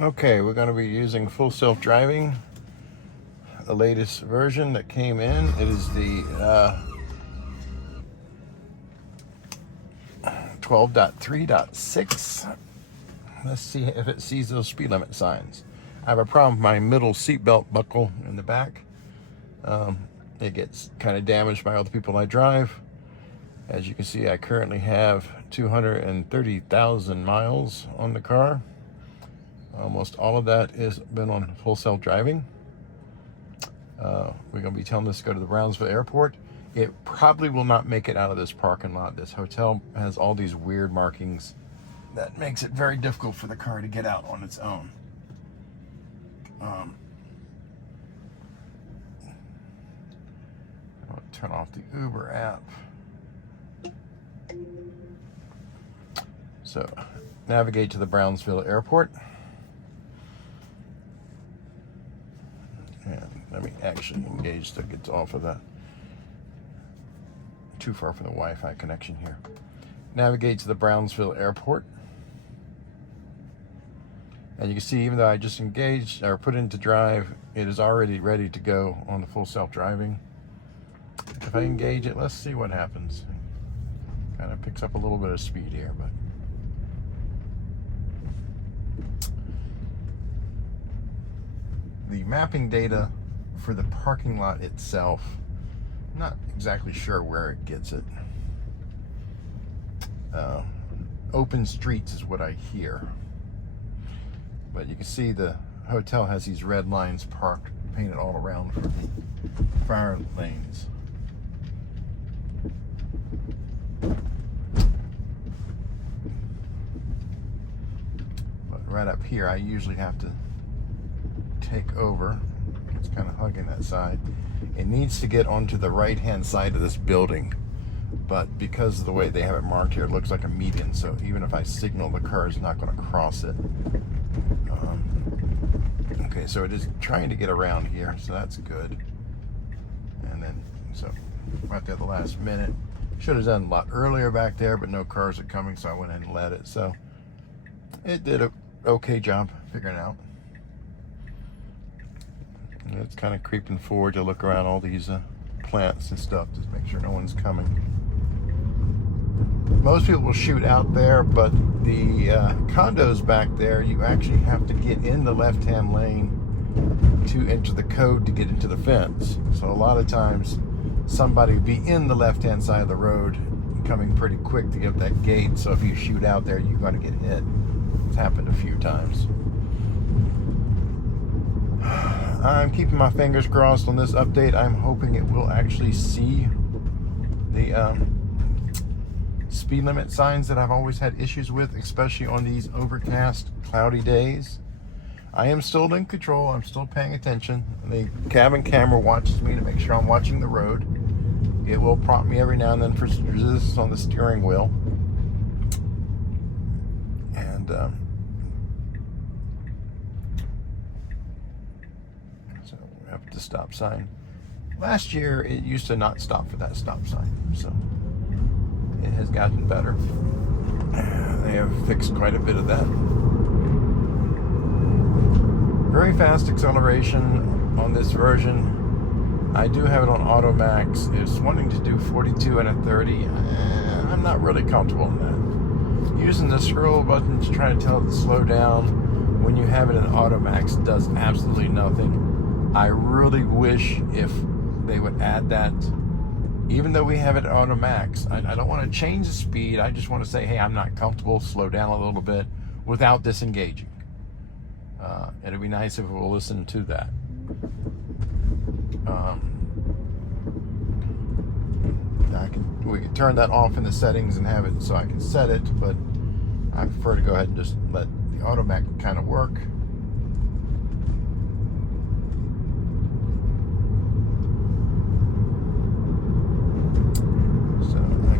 Okay, we're going to be using full self-driving, the latest version that came in. It is the 12.3.6. Let's see if it sees those speed limit signs. I have a problem with my middle seatbelt buckle in the back. It gets kind of damaged by all the people I drive. As you can see, I currently have 230,000 miles on the car. Almost all of that has been on full self-driving. We're going to be telling this to go to the Brownsville airport. It probably will not make it out of this parking lot. This hotel has all these weird markings that makes it very difficult for the car to get out on its own. I'll turn off the Uber app. So, navigate to the Brownsville airport. And let me actually engage so it gets off of that. Too far from the Wi-Fi connection here. Navigate to the Brownsville airport. And you can see, even though I just engaged or put into drive, it is already ready to go on the full self-driving. If I engage it, let's see what happens. Kind of picks up a little bit of speed here, but the mapping data for the parking lot itself, I'm not exactly sure where it gets it. Open streets is what I hear. But you can see the hotel has these red lines painted all around for the fire lanes. But right up here, I usually have to take over. It's kind of hugging that side. It needs to get onto the right-hand side of this building, but because of the way they have it marked here, it looks like a median, so even if I signal, the car is not going to cross it. Okay, so it is trying to get around here, so that's good. And then, so right there at the last minute, should have done a lot earlier back there, but no cars are coming, so I went ahead and let it. So it did an okay job figuring it out. And it's kind of creeping forward to look around all these plants and stuff, just make sure no one's coming. Most people will shoot out there, but the condos back there, you actually have to get in the left-hand lane to enter the code to get into the fence. So a lot of times somebody will be in the left-hand side of the road coming pretty quick to get that gate. So if you shoot out there, you're going to get hit. It's happened a few times. I'm keeping my fingers crossed on this update. I'm hoping it will actually see the speed limit signs that I've always had issues with, especially on these overcast, cloudy days. I am still in control. I'm still paying attention. The cabin camera watches me to make sure I'm watching the road. It will prompt me every now and then for resistance on the steering wheel. And so we have the stop sign. Last year, it used to not stop for that stop sign, so it has gotten better. They have fixed quite a bit of that. Very fast acceleration on this version. I do have it on Auto Max. It's wanting to do 42 and a 30. I'm not really comfortable in that. Using the scroll button to try to tell it to slow down when you have it in Auto Max does absolutely nothing. I really wish if they would add that. Even though we have it at Auto Max, I don't want to change the speed. I just want to say, hey, I'm not comfortable, slow down a little bit without disengaging. It'd be nice if we'll listen to that. We can turn that off in the settings and have it so I can set it, but I prefer to go ahead and just let the Auto Max kind of work.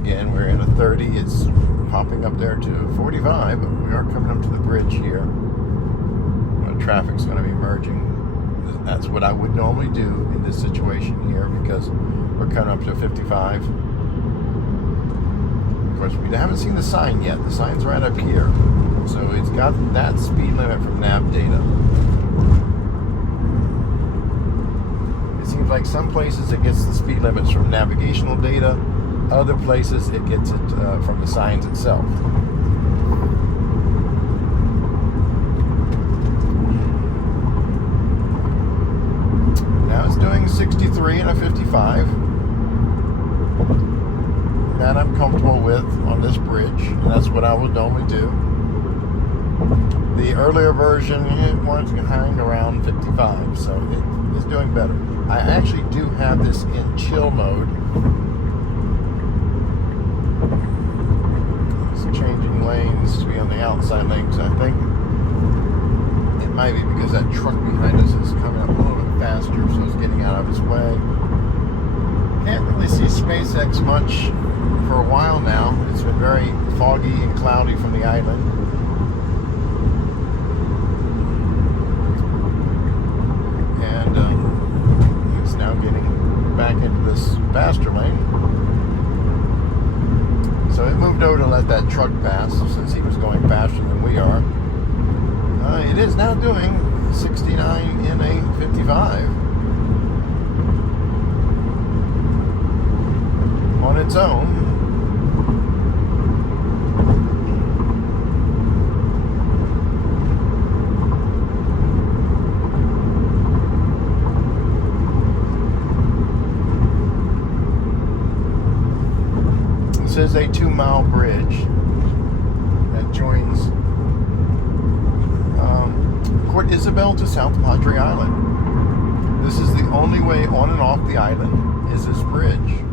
Again, we're in a 30. It's popping up there to 45, but we are coming up to the bridge here. Traffic's going to be merging. That's what I would normally do in this situation here because we're coming up to 55. Of course, we haven't seen the sign yet. The sign's right up here. So it's got that speed limit from nav data. It seems like some places it gets the speed limits from navigational data, other places it gets it from the signs itself. Now it's doing 63 and a 55. That I'm comfortable with on this bridge, and that's what I would normally do. The earlier version, it was hanging around 55, so it is doing better. I actually do have this in chill mode. It's changing lanes to be on the outside lanes. I think it might be because that truck behind us is coming up a little bit faster, so it's getting out of its way. Can't really see SpaceX much for a while now. It's been very foggy and cloudy from the island. And it's now getting back into this faster lane. So it moved over to let that truck pass since he was going faster than we are. It is now doing 69 in a 55 on its own. This is a 2-mile bridge that joins Port Isabel to South Padre Island. This is the only way on and off the island is this bridge.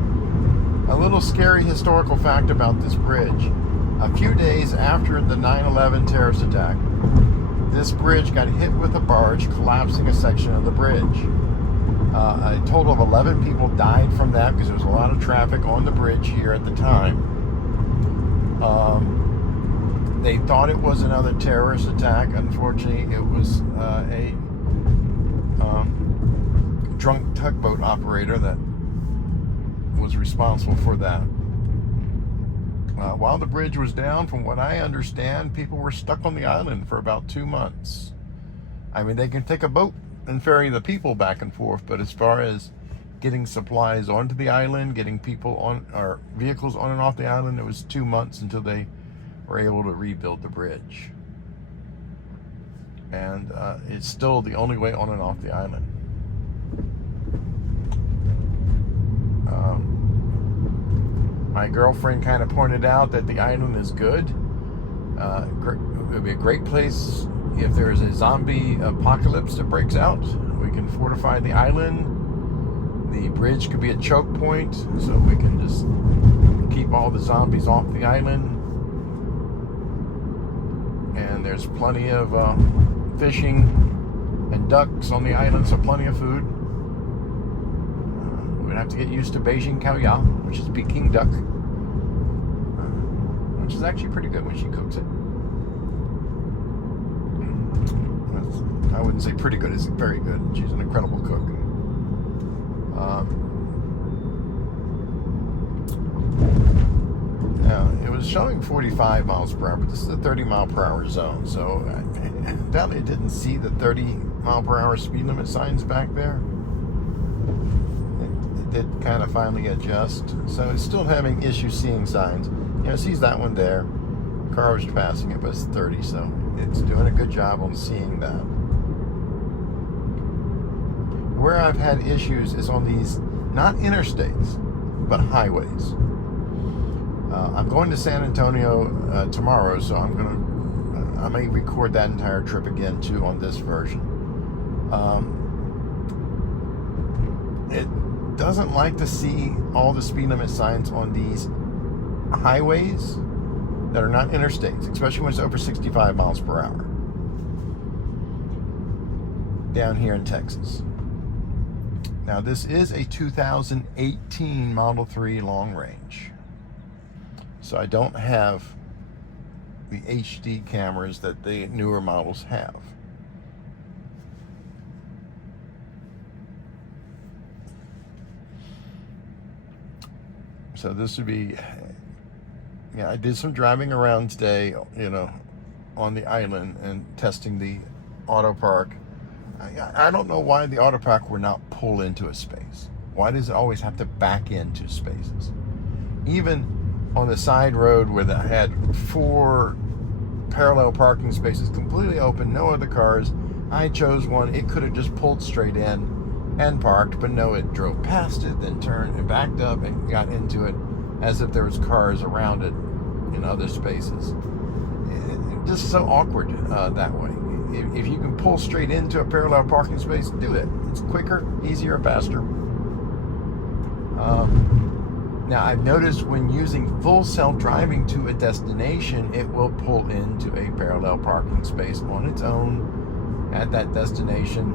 A little scary historical fact about this bridge. A few days after the 9/11 terrorist attack, this bridge got hit with a barge, collapsing a section of the bridge. A total of 11 people died from that because there was a lot of traffic on the bridge here at the time. They thought it was another terrorist attack. Unfortunately, it was a drunk tugboat operator that was responsible for that. While the bridge was down, from what I understand, people were stuck on the island for about 2 months. I mean, they can take a boat and ferry the people back and forth, but as far as getting supplies onto the island, getting people on, or vehicles on and off the island, it was 2 months until they were able to rebuild the bridge. And it's still the only way on and off the island. My girlfriend kind of pointed out that the island is good. It would be a great place if there's a zombie apocalypse that breaks out. We can fortify the island. The bridge could be a choke point, so we can just keep all the zombies off the island. And there's plenty of fishing and ducks on the island, so plenty of food. We'd have to get used to Beijing Cao Ya, which is Peking duck, which is actually pretty good when she cooks it. I wouldn't say pretty good, it's very good. She's an incredible cook. Now, it was showing 45 miles per hour, but this is a 30-mile-per-hour zone, so I doubt it didn't see the 30-mile-per-hour speed limit signs back there. It did kind of finally adjust, so it's still having issues seeing signs. You know, it sees that one there. Car was passing it, but it's 30, so it's doing a good job on seeing that. Where I've had issues is on these, not interstates, but highways. I'm going to San Antonio tomorrow, so I may record that entire trip again too on this version. It doesn't like to see all the speed limit signs on these highways that are not interstates, especially when it's over 65 miles per hour down here in Texas. Now, this is a 2018 Model 3 long range, so I don't have the HD cameras that the newer models have. So this would be, yeah, I did some driving around today, you know, on the island and testing the auto park. I don't know why the auto park would not pull into a space. Why does it always have to back into spaces? Even on the side road where I had 4 parallel parking spaces completely open, no other cars, I chose one. It could have just pulled straight in and parked, but no, it drove past it, then turned and backed up and got into it as if there was cars around it in other spaces. Just so awkward that way. If you can pull straight into a parallel parking space, do it. It's quicker, easier, faster. Now, I've noticed when using full self-driving to a destination, it will pull into a parallel parking space on its own at that destination,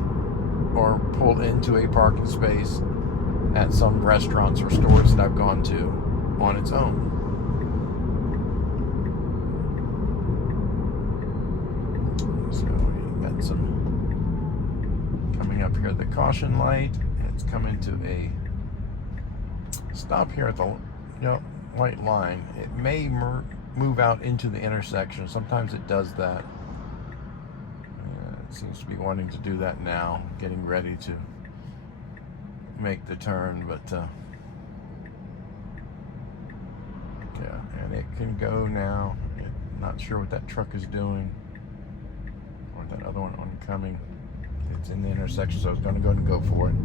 or pull into a parking space at some restaurants or stores that I've gone to on its own. So we got some coming up here at the caution light. It's coming to a stop here at the white line. It may move out into the intersection. Sometimes it does that. It seems to be wanting to do that now, getting ready to make the turn, but yeah, and it can go now. Not sure what that truck is doing, or that other one oncoming. It's in the intersection, so I was going to go and go for it.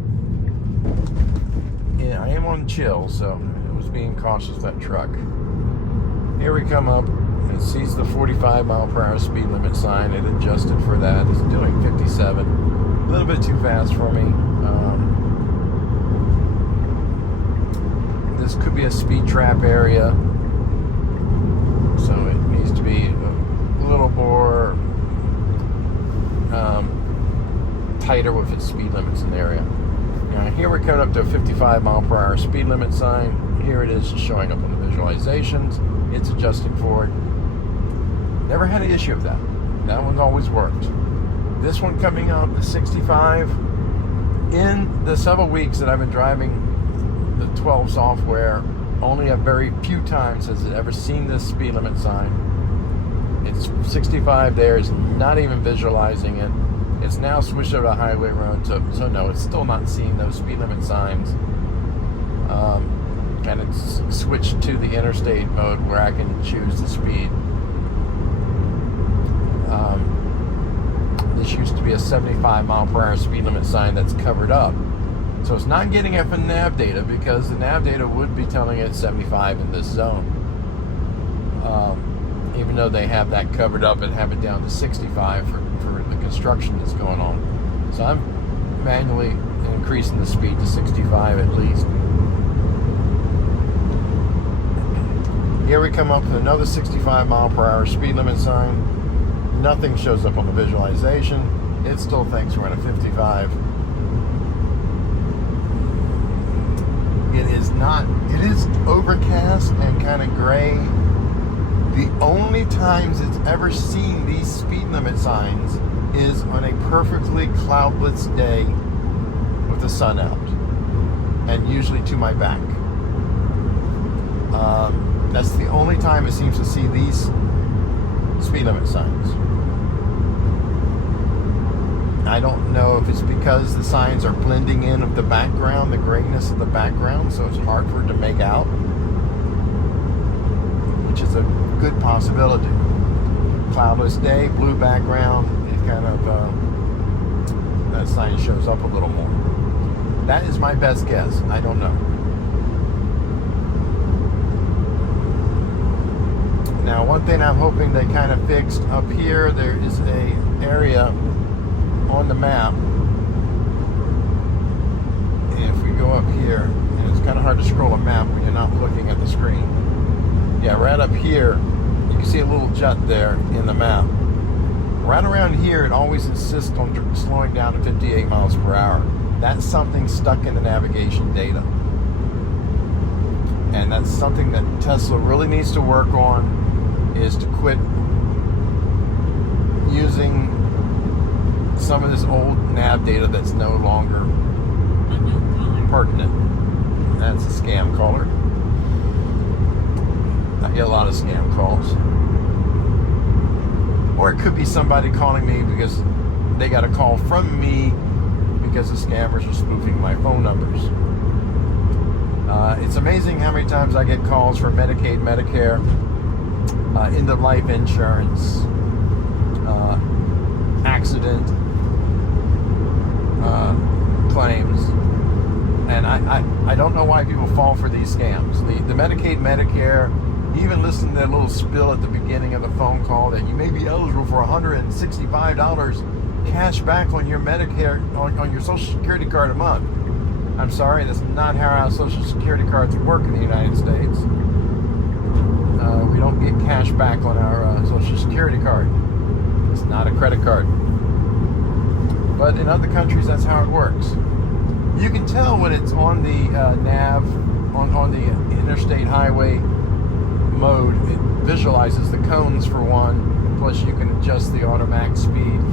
Yeah, I am on chill, so I was being cautious of that truck. Here we come up. It sees the 45 mile per hour speed limit sign. It adjusted for that. It's doing 57. A little bit too fast for me. This could be a speed trap area, so it needs to be a little more tighter with its speed limits in the area. Now here we're coming up to a 55 mile per hour speed limit sign. Here it is showing up on the visualizations. It's adjusting for it. Never had an issue with that. That one's always worked. This one coming up, the 65. In the several weeks that I've been driving the 12 software, only a very few times has it ever seen this speed limit sign. It's 65 there, it's not even visualizing it. It's now switched over to highway road, so no, it's still not seeing those speed limit signs. And it's switched to the interstate mode where I can choose the speed. This used to be a 75 mile per hour speed limit sign that's covered up. So it's not getting it from nav data, because the nav data would be telling it 75 in this zone. Even though they have that covered up and have it down to 65 for the construction that's going on. So I'm manually increasing the speed to 65 at least. Here we come up with another 65 mile per hour speed limit sign. Nothing shows up on the visualization. It still thinks we're at a 55. It is overcast and kind of gray. The only times it's ever seen these speed limit signs is on a perfectly cloudless day with the sun out, and usually to my back. That's the only time it seems to see these speed limit signs. I don't know if it's because the signs are blending in with the background, the grayness of the background, so it's hard for it to make out, which is a good possibility. Cloudless day, blue background, it kind of, that sign shows up a little more. That is my best guess. I don't know. Now, one thing I'm hoping they kind of fixed up here, there is a area on the map. If we go up here, and it's kind of hard to scroll a map when you're not looking at the screen. Yeah, right up here, you can see a little jut there in the map. Right around here, it always insists on slowing down to 58 miles per hour. That's something stuck in the navigation data. And that's something that Tesla really needs to work on, is to quit using some of this old nav data that's no longer pertinent. That's a scam caller. I get a lot of scam calls. Or it could be somebody calling me because they got a call from me because the scammers are spoofing my phone numbers. It's amazing how many times I get calls for Medicaid, Medicare, into life insurance, accident claims, and I don't know why people fall for these scams. The Medicaid, Medicare, even listen to that little spill at the beginning of the phone call that you may be eligible for $165 cash back on your Medicare, on your Social Security card a month. I'm sorry, that's not how our Social Security cards work in the United States. We don't get cash back on our Social Security card. It's not a credit card. But in other countries, that's how it works. You can tell when it's on the nav, on the interstate highway mode. It visualizes the cones for one, plus you can adjust the automatic speed.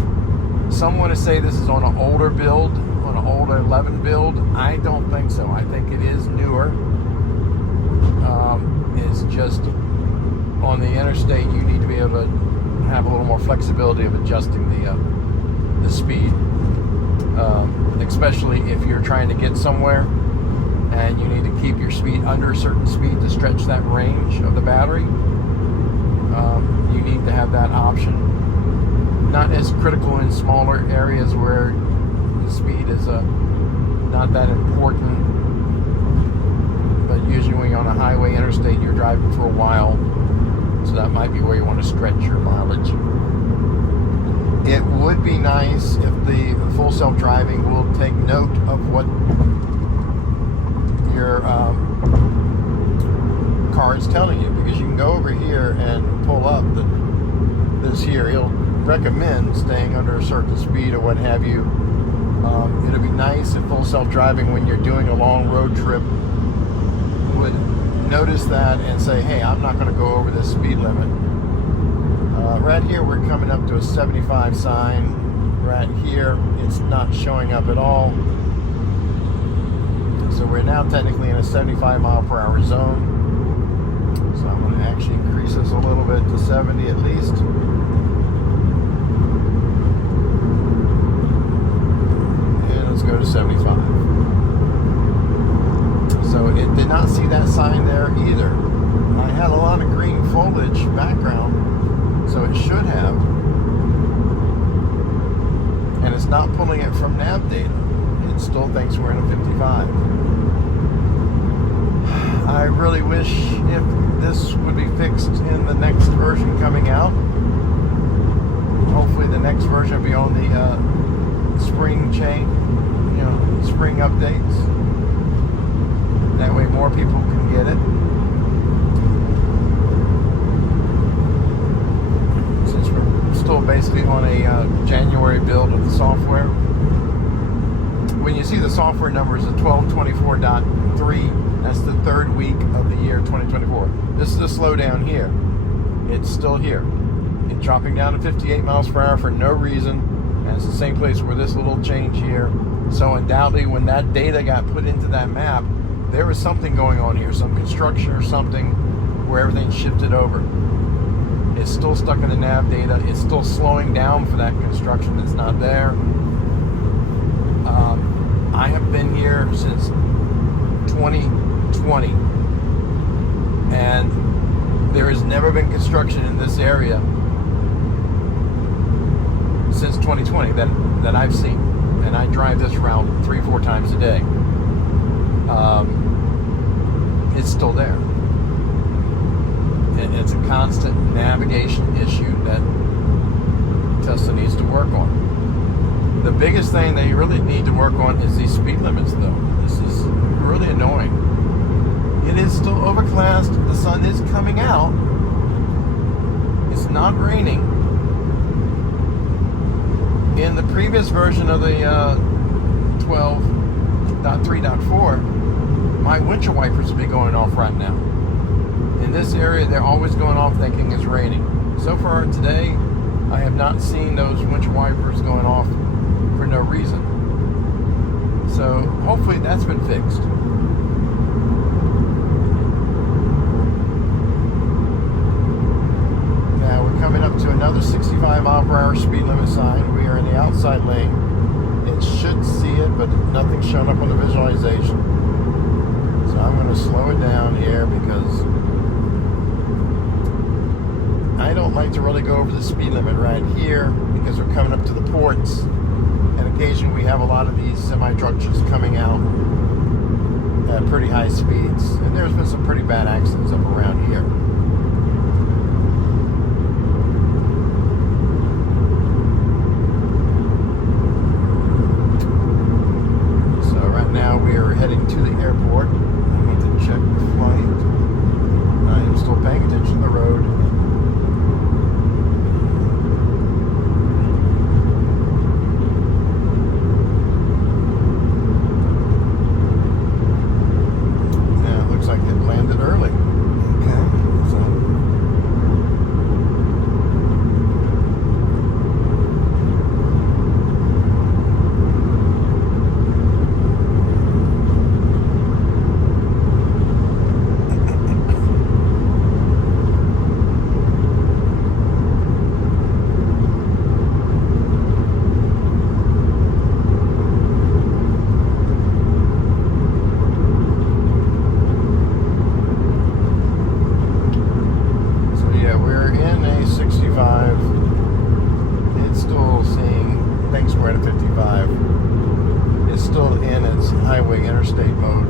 Some want to say this is on an older build, on an older 11 build. I don't think so. I think it is newer. It's just on the interstate, you need to be able to have a little more flexibility of adjusting the speed, especially if you're trying to get somewhere and you need to keep your speed under a certain speed to stretch that range of the battery. You need to have that option. Not as critical in smaller areas where the speed is not that important, but usually when you're on a highway interstate, you're driving for a while, so that might be where you want to stretch your mileage. It would be nice if the full self-driving will take note of what your car is telling you, because you can go over here and pull up this here. It'll recommend staying under a certain speed or what have you. It'll be nice if full self-driving, when you're doing a long road trip, would notice that and say, hey, I'm not going to go over this speed limit. Right here, we're coming up to a 75 sign. Right here, it's not showing up at all. So we're now technically in a 75 mile per hour zone. So I'm going to actually increase this a little bit to 70 at least. And let's go to 75. So it did not see that sign there either. I had a lot of green foliage background, so it should have. And it's not pulling it from nav data. It still thinks we're in a 55. I really wish if this would be fixed in the next version coming out. Hopefully the next version will be on the spring chain, spring updates. That way more people can get it. Since we're still basically on a January build of the software. When you see the software numbers of 12.24.3, that's the third week of the year 2024. This is a slowdown here. It's still here. It's dropping down to 58 miles per hour for no reason. And it's the same place where this little change here. So undoubtedly when that data got put into that map, there was something going on here, some construction or something where everything shifted over. It's still stuck in the nav data. It's still slowing down for that construction that's not there. I have been here since 2020, and there has never been construction in this area since 2020 that I've seen, and I drive this route 3-4 times a day. It's still there. It's a constant navigation issue that Tesla needs to work on. The biggest thing they really need to work on is these speed limits, though. This is really annoying. It is still overcast. The sun is coming out. It's not raining. In the previous version of the 12.3.4, my windshield wipers would be going off right now. In this area, they're always going off thinking it's raining. So far today, I have not seen those windshield wipers going off for no reason. So hopefully that's been fixed. Now we're coming up to another 65 outside lane. It should see it, but nothing's showing up on the visualization. So I'm going to slow it down here because I don't like to really go over the speed limit right here because we're coming up to the ports, and occasionally we have a lot of these semi-trucks coming out at pretty high speeds, and there's been some pretty bad accidents up around here. So right now we are heading to the airport. I'm going to check the flight. I am still paying attention to the road. It's still seeing, thanks we're at a 55, it's still in its highway interstate mode.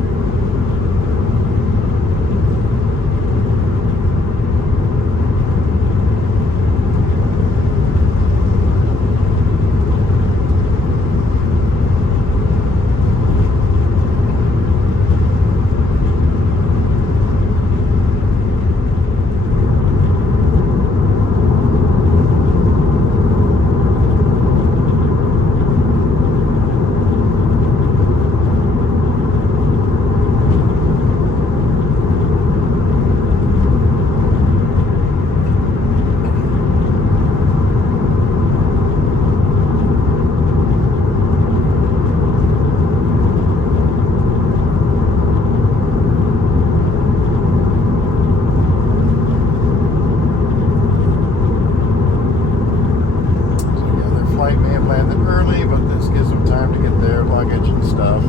Luggage and stuff,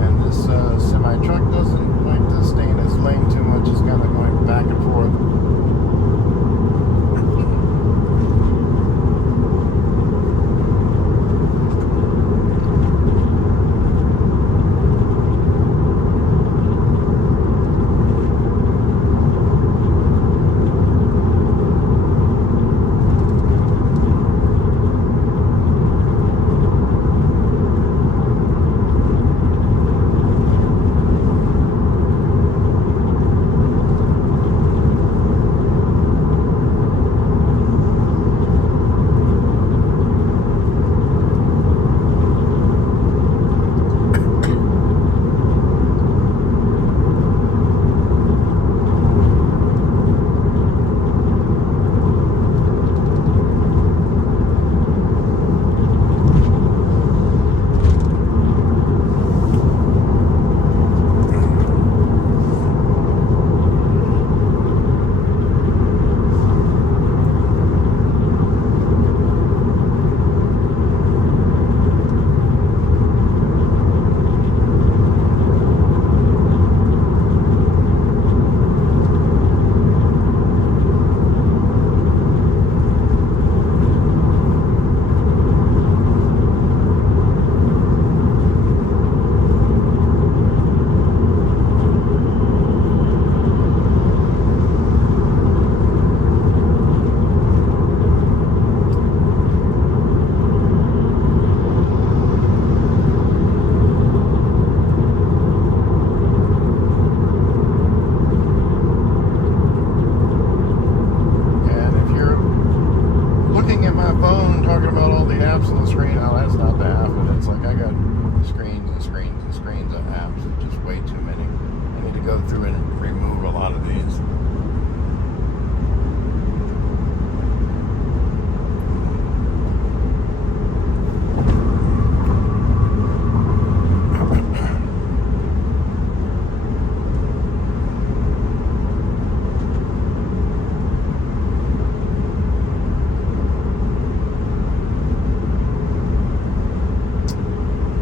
and this semi-truck doesn't like to stay in its lane too much. It's kind of going back and forth.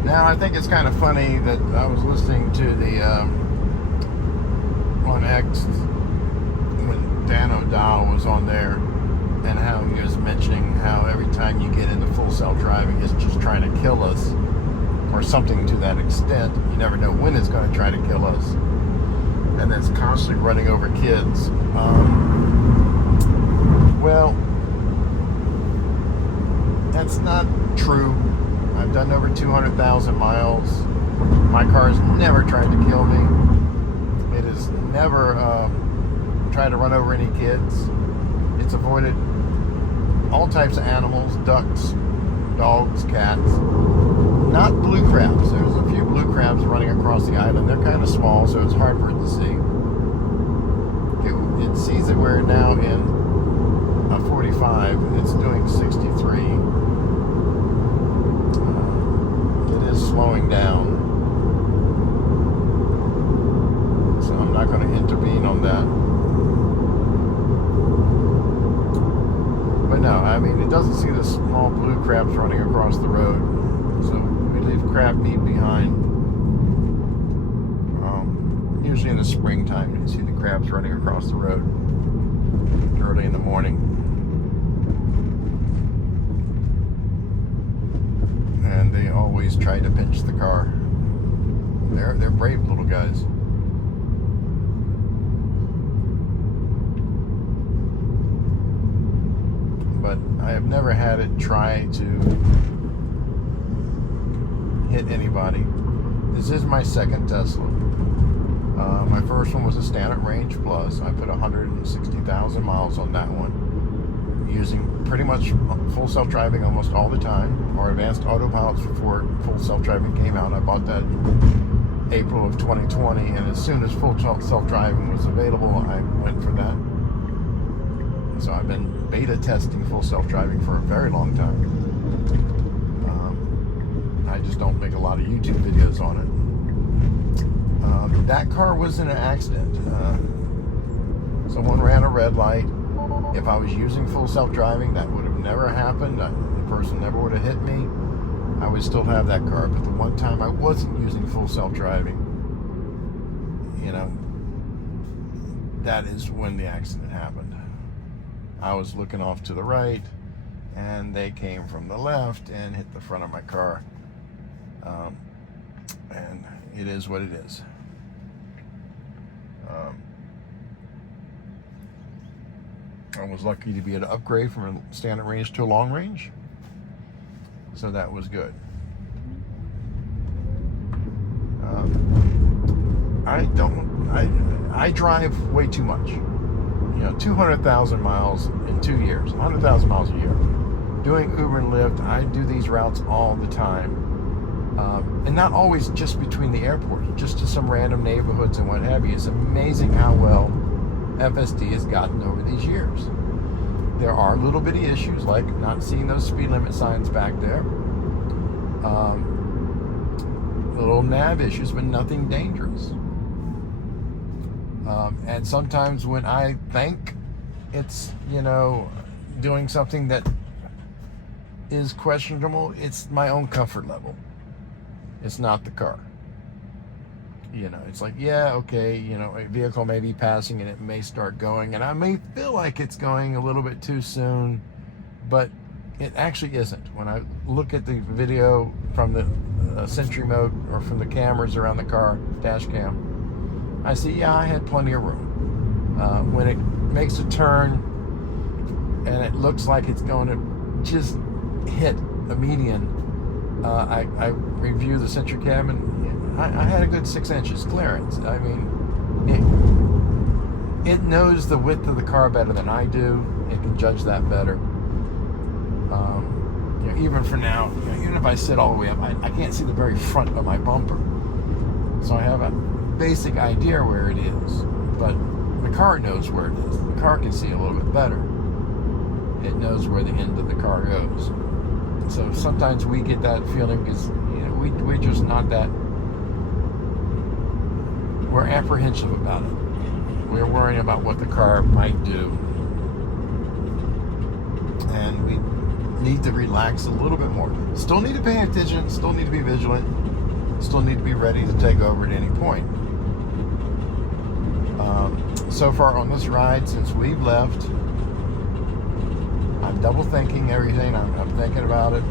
Now, I think it's kind of funny that I was listening to the on X when Dan O'Dowd was on there, and how he was mentioning how every time you get into full self-driving, it's just trying to kill us, or something to that extent. You never know when it's going to try to kill us, and it's constantly running over kids. Well, that's not true. I've done over 200,000 miles. My car has never tried to kill me. It has never tried to run over any kids. It's avoided all types of animals, ducks, dogs, cats. Not blue crabs. There's a few blue crabs running across the island. They're kind of small, so it's hard for it to see. It sees that we're now in a 45. It's doing 63. It is slowing down. So I'm not going to intervene on that. But no, I mean, it doesn't see the small blue crabs running across the road. So we leave crab meat behind. Usually in the springtime, you see the crabs running across the road early in the morning. And they always try to pinch the car. They're brave little guys. But I have never had it try to hit anybody. This is my second Tesla. My first one was a Standard Range Plus. I put 160,000 miles on that one, using pretty much full self-driving almost all the time, or advanced autopilots before full self-driving came out. I bought that April of 2020, and as soon as full self-driving was available, I went for that. So I've been beta testing full self-driving for a very long time. I just don't make a lot of YouTube videos on it. That car was in an accident. Someone ran a red light. If I was using full self-driving, that would have never happened. The person never would have hit me. I would still have that car. But the one time I wasn't using full self-driving, that is when the accident happened. I was looking off to the right, and they came from the left and hit the front of my car. And it is what it is. I was lucky to be able to upgrade from a standard range to a long range, so that was good. I drive way too much. 200,000 miles in 2 years, 100,000 miles a year. Doing Uber and Lyft, I do these routes all the time. And not always just between the airports, just to some random neighborhoods and what have you. It's amazing how well FSD has gotten over these years. There are little bitty issues, like not seeing those speed limit signs back there. Little nav issues, but nothing dangerous. And sometimes when I think it's, doing something that is questionable, it's my own comfort level. It's not the car. It's like, yeah, okay, a vehicle may be passing and it may start going, and I may feel like it's going a little bit too soon, but it actually isn't. When I look at the video from the Sentry mode, or from the cameras around the car, dash cam, I see, yeah, I had plenty of room. When it makes a turn and it looks like it's going to just hit a median, I review the Sentry cam, and I had a good 6 inches clearance. I mean, it knows the width of the car better than I do. It can judge that better. Even for now, even if I sit all the way up, I can't see the very front of my bumper. So I have a basic idea where it is, but the car knows where it is. The car can see a little bit better. It knows where the end of the car goes. So sometimes we get that feeling because we're just not that. We're apprehensive about it. We're worrying about what the car might do, and need to relax a little bit more. Still need to pay attention, still need to be vigilant, still need to be ready to take over at any point. So far on this ride, since we've left, I'm double thinking everything. I'm thinking about it.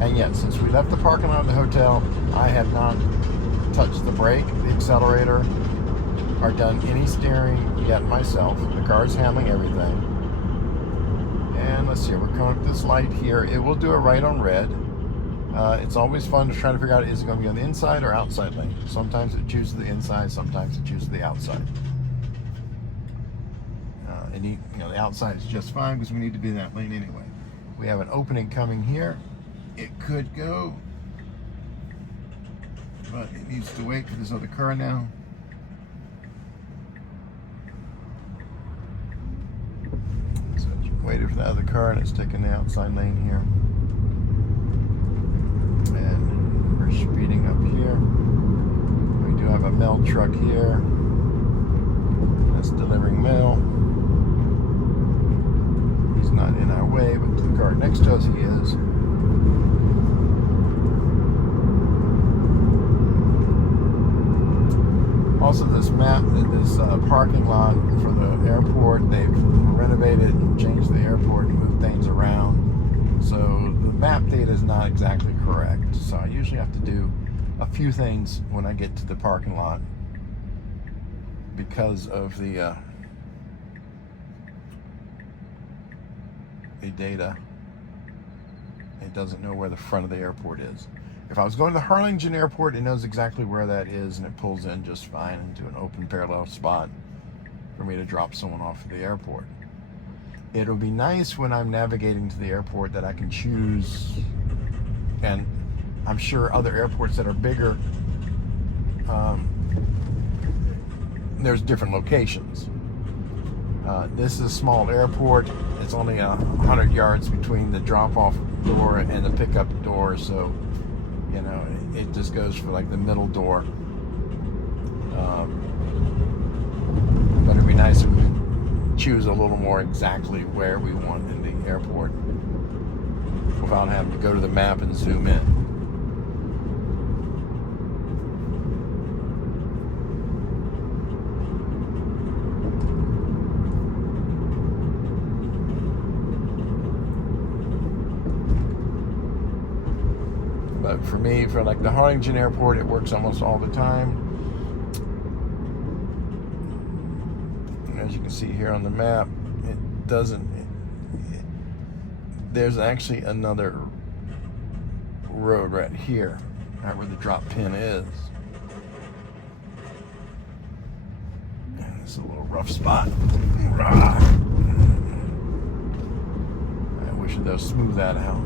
And yet, since we left the parking lot of the hotel, I have not touched the brake, the accelerator, or done any steering yet myself. The car's handling everything. And let's see, we're coming up this light here. It will do a right on red. It's always fun to try to figure out, is it going to be on the inside or outside lane? Sometimes it chooses the inside, sometimes it chooses the outside. The outside is just fine because we need to be in that lane anyway. We have an opening coming here. It could go, but it needs to wait for this other car now. So it's waited for the other car and it's taking the outside lane here. And we're speeding up here. We do have a mail truck here that's delivering mail. He's not in our way, but the car next to us he is. Also, this map, this parking lot for the airport, they've renovated and changed the airport and moved things around. So the map data is not exactly correct. So I usually have to do a few things when I get to the parking lot because of the data. It doesn't know where the front of the airport is. If I was going to the Harlingen Airport, it knows exactly where that is, and it pulls in just fine into an open parallel spot for me to drop someone off at the airport. It'll be nice when I'm navigating to the airport that I can choose, and I'm sure other airports that are bigger, there's different locations. This is a small airport. It's only 100 yards between the drop-off door and the pickup door, so it just goes for like the middle door. But it'd be nice if we could choose a little more exactly where we want in the airport without having to go to the map and zoom in. But for me, for like the Harlingen Airport, it works almost all the time. And as you can see here on the map, it doesn't. There's actually another road right here, right where the drop pin is. And it's a little rough spot. I wish they'll smooth that out.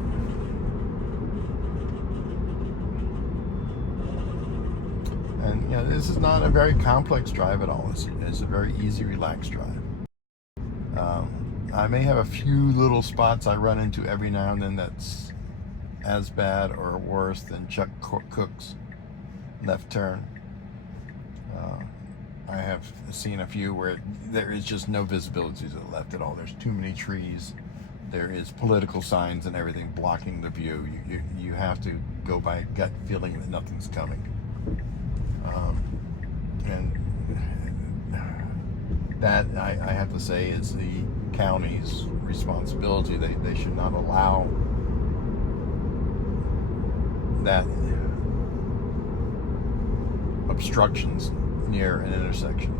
And this is not a very complex drive at all. It's a very easy, relaxed drive. I may have a few little spots I run into every now and then that's as bad or worse than Chuck Cook's left turn. I have seen a few where there is just no visibility to the left at all. There's too many trees. There is political signs and everything blocking the view. You have to go by gut feeling that nothing's coming. And that, I have to say, is the county's responsibility. They should not allow that obstructions near an intersection.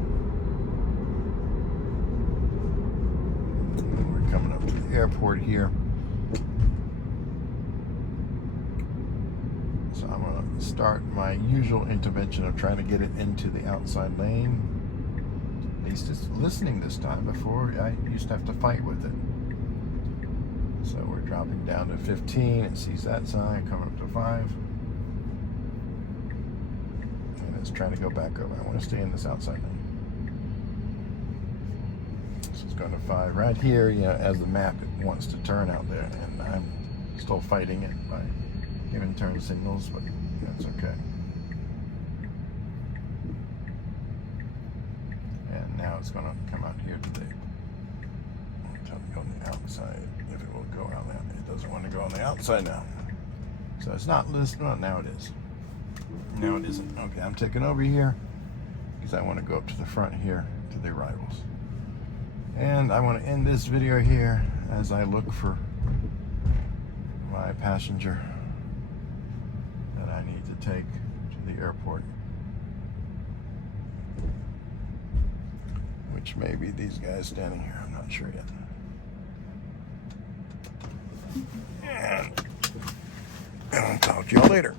And we're coming up to the airport here. So I'm going to start my usual intervention of trying to get it into the outside lane. At least it's listening this time. Before, I used to have to fight with it. So we're dropping down to 15. It sees that sign, coming up to 5. And it's trying to go back over. I want to stay in this outside lane. So it's going to 5. Right here, as the map, it wants to turn out there. And I'm still fighting it by giving turn signals, but that's okay. And now it's going to come out here to the on the outside. If it will go on that, it doesn't want to go on the outside now. So it's not listed. Well, now it is. Now it isn't. Okay, I'm taking over here because I want to go up to the front here to the arrivals. And I want to end this video here as I look for my passenger that I need to take to the airport, which may be these guys standing here. I'm not sure yet. And I'll talk to y'all later.